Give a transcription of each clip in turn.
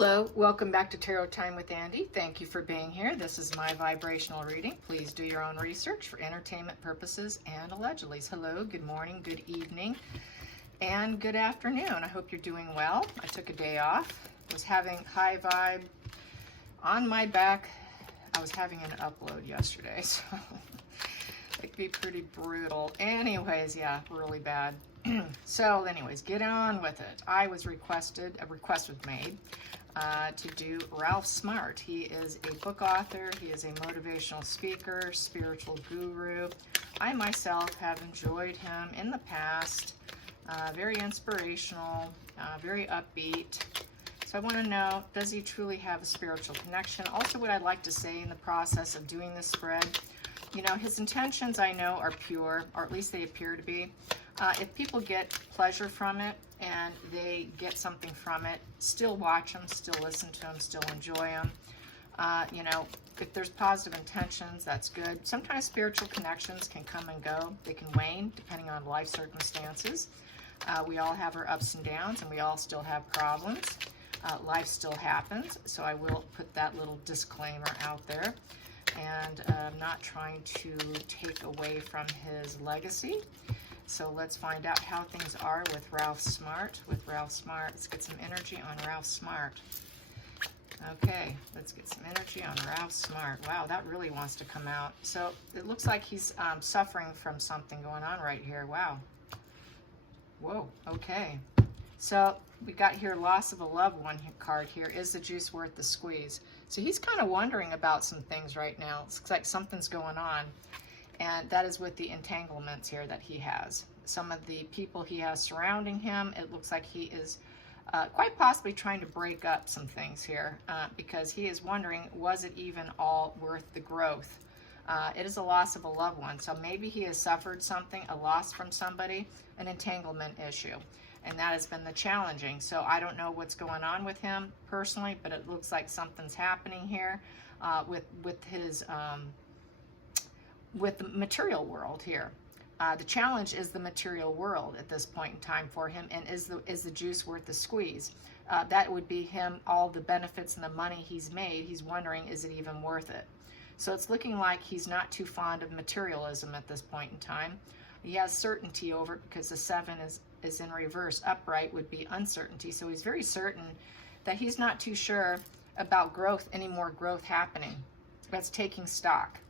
Hello, welcome back to Tarot Time with Andy. Thank you for being here. This is my vibrational reading. Please do your own research for entertainment purposes and allegedly. Hello, good morning, good evening, and good afternoon. I hope you're doing well. I took a day off. I was having high vibe on my back. I was having an upload yesterday, so it could be pretty brutal. Anyways, yeah, really bad. So anyways, get on with it. I was requested, a request was made to do Ralph Smart. He is a book author. He is a motivational speaker, spiritual guru. I myself have enjoyed him in the past. Very inspirational, very upbeat. So I want to know, does he truly have a spiritual connection? Also, what I'd like to say in the process of doing this spread, you know, his intentions I know are pure, or at least they appear to be. If people get pleasure from it and they get something from it, still watch them, still listen to them, still enjoy them. You know, if there's positive intentions, that's good. Sometimes spiritual connections can come and go. They can wane depending on life circumstances. We all have our ups and downs, and we all still have problems. Life still happens, so I will put that little disclaimer out there. And I'm not trying to take away from his legacy. So let's find out how things are with Ralph Smart. Let's get some energy on Ralph Smart. Okay, let's get some energy on Ralph Smart. Wow, that really wants to come out. So it looks like he's suffering from something going on right here. Wow. Whoa, okay. So we got here loss of a loved one card here. Is the juice worth the squeeze? So he's kind of wondering about some things right now. It looks like something's going on. And that is with the entanglements here that he has. Some of the people he has surrounding him, it looks like he is quite possibly trying to break up some things here because he is wondering, was it even all worth the growth? It is a loss of a loved one. So maybe he has suffered something, a loss from somebody, an entanglement issue. And that has been the challenging. So I don't know what's going on with him personally, but it looks like something's happening here with his... with the material world here. The challenge is the material world at this point in time for him, and is the juice worth the squeeze? That would be him, all the benefits and the money he's made. He's wondering, is it even worth it? So it's looking like he's not too fond of materialism at this point in time. He has certainty over it because the 7 is in reverse. Upright would be uncertainty. So he's very certain that he's not too sure about growth, any more growth happening. That's taking stock.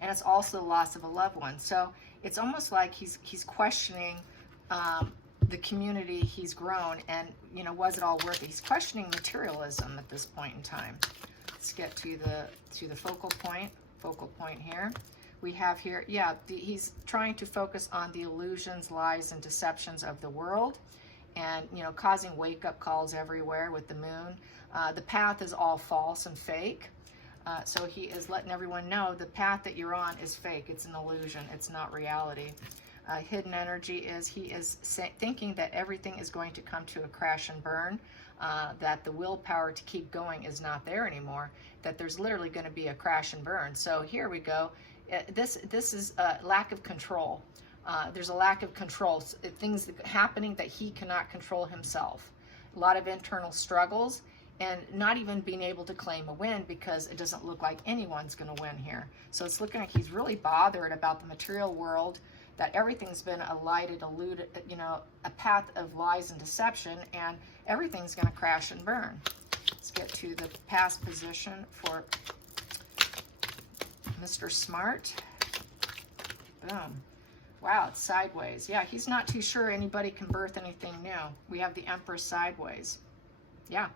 And it's also the loss of a loved one. So it's almost like he's questioning the community he's grown, and you know, was it all worth it? He's questioning materialism at this point in time. Let's get to the focal point here. We have here, yeah, he's trying to focus on the illusions, lies, and deceptions of the world, and you know, causing wake-up calls everywhere with the moon. The path is all false and fake. So he is letting everyone know the path that you're on is fake. It's an illusion. It's not reality. Hidden energy is he is thinking that everything is going to come to a crash and burn, that the willpower to keep going is not there anymore, that there's literally going to be a crash and burn. So here we go. This is a lack of control. There's a lack of control. Things happening that he cannot control himself. A lot of internal struggles. And not even being able to claim a win because it doesn't look like anyone's going to win here. So it's looking like he's really bothered about the material world, that everything's been eluded, you know, a path of lies and deception, and everything's going to crash and burn. Let's get to the past position for Mr. Smart. Boom. Wow, it's sideways. Yeah, he's not too sure anybody can birth anything new. We have the Empress sideways. Yeah.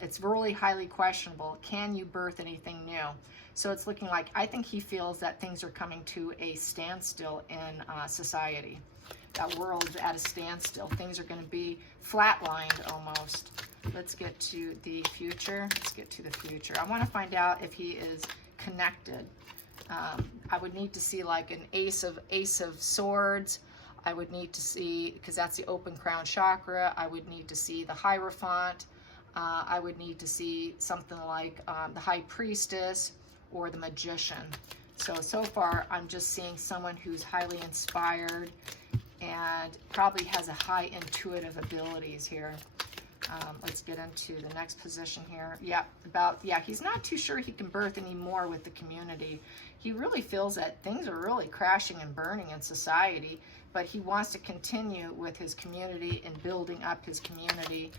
It's really highly questionable. Can you birth anything new? So it's looking like, I think he feels that things are coming to a standstill in society. That world is at a standstill. Things are going to be flatlined almost. Let's get to the future. I want to find out if he is connected. I would need to see like an ace of swords. I would need to see, because that's the open crown chakra. I would need to see the Hierophant. I would need to see something like the High Priestess or the Magician. So far, I'm just seeing someone who's highly inspired and probably has a high intuitive abilities here. Let's get into the next position here. He's not too sure he can birth anymore with the community. He really feels that things are really crashing and burning in society, but he wants to continue with his community and building up his community,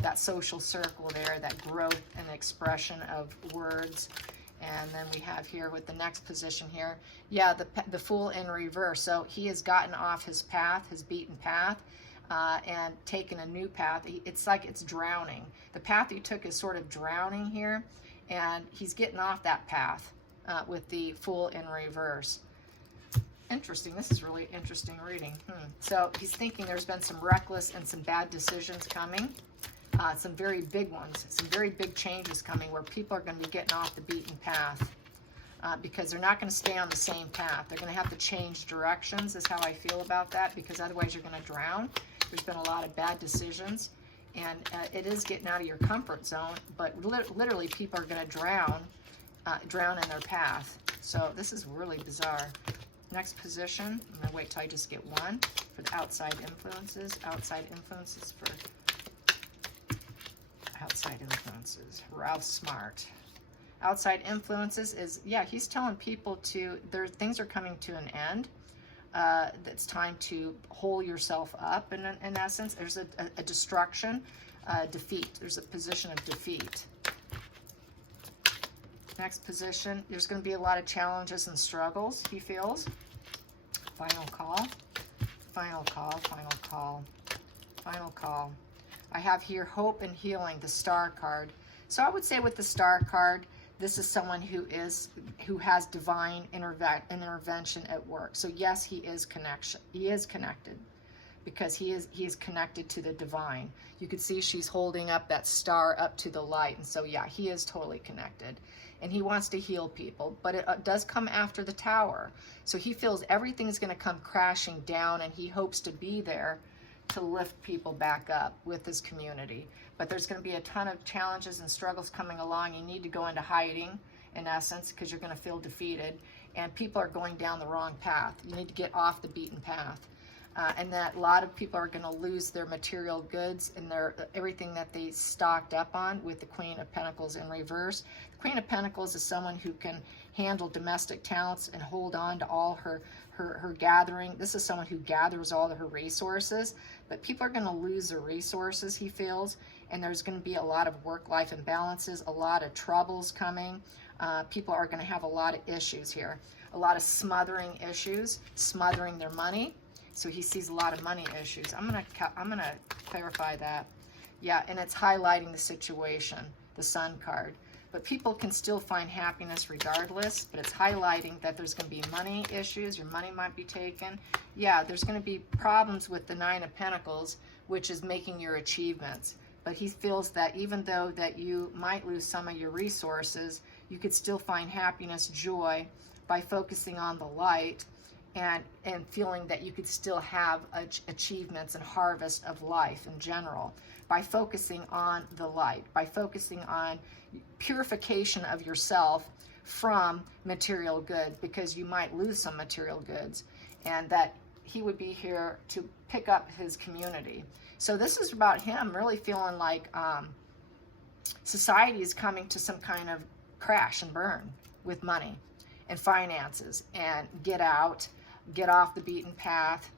that social circle there, that growth and expression of words. And then we have here with the next position here, the Fool in reverse. So he has gotten off his path, his beaten path, and taken a new path. It's like it's drowning. The path he took is sort of drowning here, and he's getting off that path with the Fool in reverse. Interesting. This is really interesting reading. So he's thinking there's been some reckless and some bad decisions coming. Some very big ones, some very big changes coming where people are going to be getting off the beaten path because they're not going to stay on the same path. They're going to have to change directions is how I feel about that, because otherwise you're going to drown. There's been a lot of bad decisions, and it is getting out of your comfort zone, but literally people are going to drown in their path. So this is really bizarre. Next position, I'm going to wait till I just get one for the outside influences. Outside influences for outside influences. Ralph Smart. Outside influences is, he's telling people things are coming to an end. It's time to hold yourself up. In essence, there's a destruction, defeat. There's a position of defeat. Next position, there's going to be a lot of challenges and struggles, he feels. Final call. Final call. Final call. Final call. I have here hope and healing, the Star card. So I would say with the Star card, this is someone who has divine intervention at work. So yes, he is connected because he is connected to the divine. You could see she's holding up that star up to the light, and so he is totally connected. And he wants to heal people, but it does come after the Tower. So he feels everything is going to come crashing down, and he hopes to be there to lift people back up with his community. But there's going to be a ton of challenges and struggles coming along. You need to go into hiding, in essence, because you're going to feel defeated, and people are going down the wrong path. You need to get off the beaten path. And that a lot of people are going to lose their material goods and everything that they stocked up on with the Queen of Pentacles in reverse. The Queen of Pentacles is someone who can handle domestic talents and hold on to all her gathering. This is someone who gathers all of her resources, but people are going to lose their resources, he feels, and there's going to be a lot of work-life imbalances, a lot of troubles coming. People are going to have a lot of issues here, a lot of smothering issues, smothering their money. So he sees a lot of money issues. I'm gonna clarify that. And it's highlighting the situation, the Sun card. But people can still find happiness regardless, but it's highlighting that there's going to be money issues. Your money might be taken. There's going to be problems with the Nine of Pentacles, which is making your achievements. But he feels that even though that you might lose some of your resources, you could still find happiness, joy, by focusing on the light and feeling that you could still have achievements and harvest of life in general by focusing on the light, by focusing on purification of yourself from material goods, because you might lose some material goods, and that he would be here to pick up his community. So this is about him really feeling like society is coming to some kind of crash and burn with money and finances, and get off the beaten path,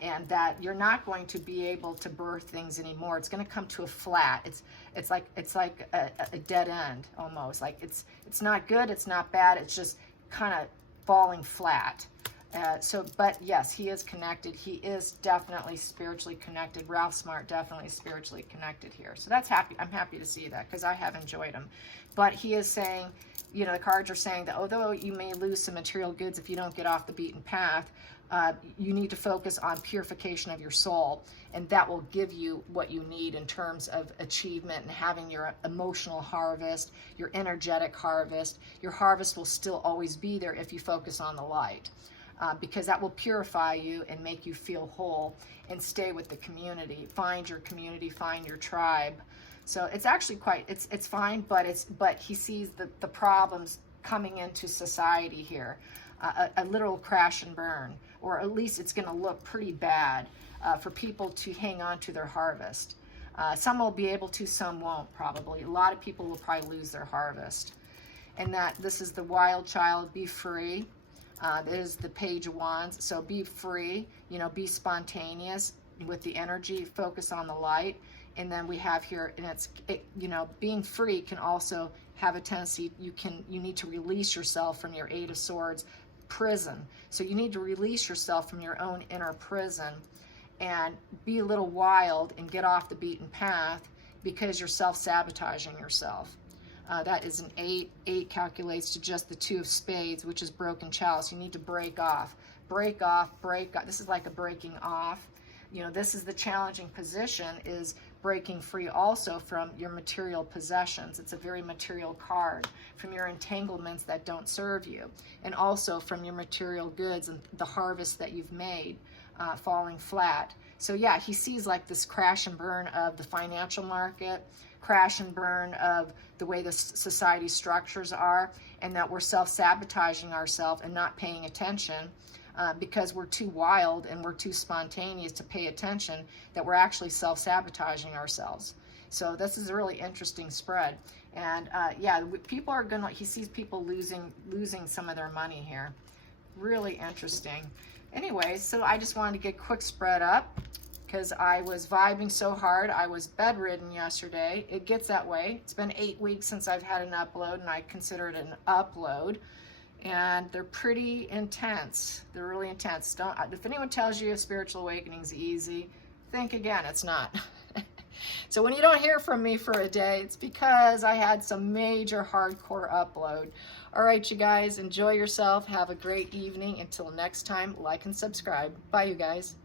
and that you're not going to be able to birth things anymore. It's going to come to a flat. It's like a dead end almost. Like it's not good, it's not bad. It's just kind of falling flat. But yes, he is connected. He is definitely spiritually connected. Ralph Smart definitely spiritually connected here. So that's happy. I'm happy to see that because I have enjoyed him. But he is saying, the cards are saying that although you may lose some material goods if you don't get off the beaten path, you need to focus on purification of your soul, and that will give you what you need in terms of achievement and having your emotional harvest, your energetic harvest. Your harvest will still always be there if you focus on the light, because that will purify you and make you feel whole and stay with the community. Find your community, find your tribe. So it's actually it's fine, but he sees the problems coming into society here, a literal crash and burn, or at least it's going to look pretty bad for people to hang on to their harvest. Some will be able to, some won't probably. A lot of people will probably lose their harvest. And that this is the wild child, be free. This is the Page of Wands. So be free, you know, be spontaneous with the energy, focus on the light. And then we have here, and you know, being free can also have a tendency, you need to release yourself from your Eight of Swords prison. So you need to release yourself from your own inner prison and be a little wild and get off the beaten path, because you're self-sabotaging yourself. That is an 8. 8 calculates to just the 2 of spades, which is broken chalice. You need to break off. Break off, break off. This is like a breaking off. You know, this is the challenging position, is breaking free also from your material possessions. It's a very material card. From your entanglements that don't serve you. And also from your material goods and the harvest that you've made falling flat. So yeah, he sees like this crash and burn of the financial market, crash and burn of the way the society structures are, and that we're self-sabotaging ourselves and not paying attention because we're too wild and we're too spontaneous to pay attention, that we're actually self-sabotaging ourselves. So this is a really interesting spread. And yeah, people are gonna, he sees people losing some of their money here. Really interesting. Anyway, so I just wanted to get a quick spread up, because I was vibing so hard. I was bedridden yesterday. It gets that way. It's been 8 weeks since I've had an upload, and I consider it an upload. And they're pretty intense. They're really intense. If anyone tells you a spiritual awakening is easy, think again, it's not. So when you don't hear from me for a day, it's because I had some major hardcore upload. All right, you guys, enjoy yourself. Have a great evening. Until next time, like and subscribe. Bye, you guys.